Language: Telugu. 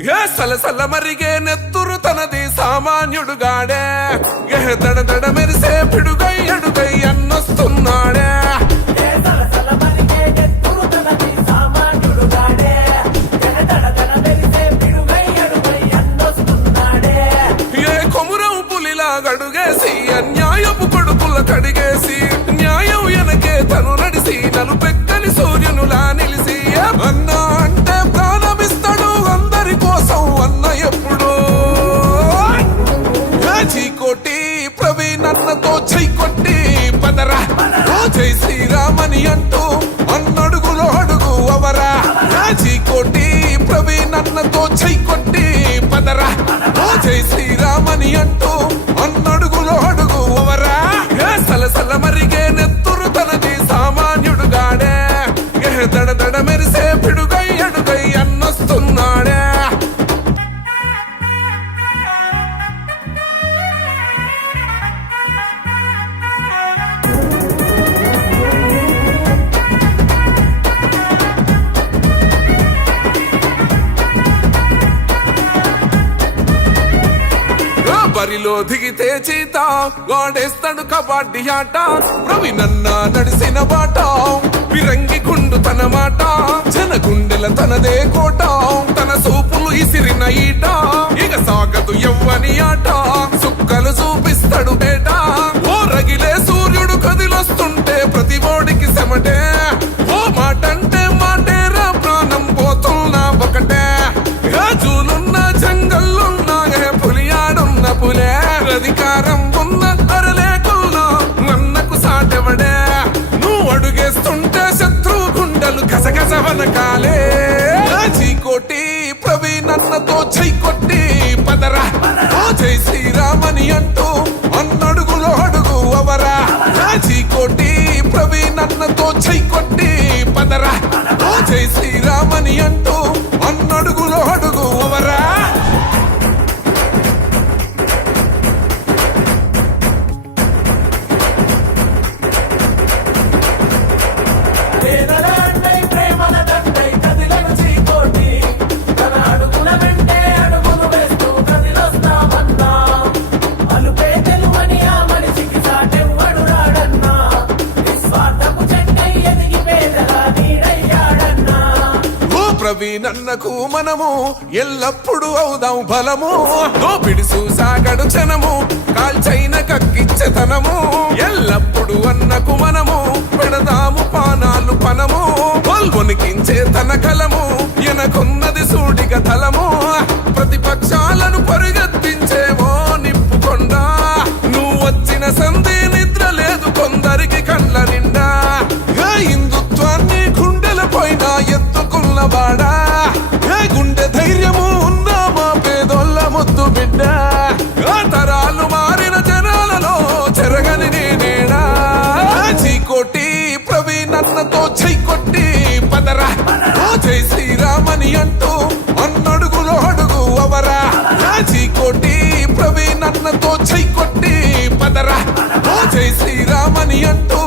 ఏ సలసల మరిగే నెత్తురు తనది సామాన్యుడుగాడే. ఏ దడ దడ మెరిసే శ్రీరామని అంటూ అన్నడుగులో అడుగు అవరా. రాజీ కోటి ప్రవీణ్ అన్నతో చై బరిలో దిగితే చీత వాడేస్తాడు కబడ్డీ ఆట. రవి నన్న నడిసిన బాట విరంగి గుండు తన మాట. జన గుండెల తనదే కోట తన సూపులు ఇసిరిన ఈట. ఇక సాగదు ఎవ్వని ఆట సుక్కలు చూపిస్తాడు బేట. ఓ రగిలే సూర్యుడు కదిలొస్తుంటే ప్రతి ఓడికి సెమటే గసగస వనకాలే చీకోటి ప్రవీణ్ అన్నతో కొట్టి. పదరా. జై శ్రీరామని అంటూ అన్నడుగులో అడుగు అవరా. చీకోటి ప్రవీణన్నతో చెయ్యి కొట్టి. పదరా. జై శ్రీరామని అంటూ ప్రవీణన్నకు మనము ఎల్లప్పుడు అవుదాం బలము. దోపిడి సాగడు క్షణము కాల్చైన కక్కిచ్చతనము ఎల్లప్పుడు అన్నకు మనము పెడదాము పానాలు పనము. పల్వనికించే తన కలము ఎనకున్నది సూటిక తలము. ప్రతిపక్షాలను పరిగెత్తించేమో నిప్పుకొండా. నువ్వు వచ్చిన సంధి నిద్ర లేదు కొందరికి కళ్ళ నిండా. జై శ్రీరామని అంటూ అన్నడుగులో అడుగు అవరా. చీకోటి ప్రవీణ్ అన్నతో చెయ్యి కొట్టి పదరా. జై శ్రీరామని అంటూ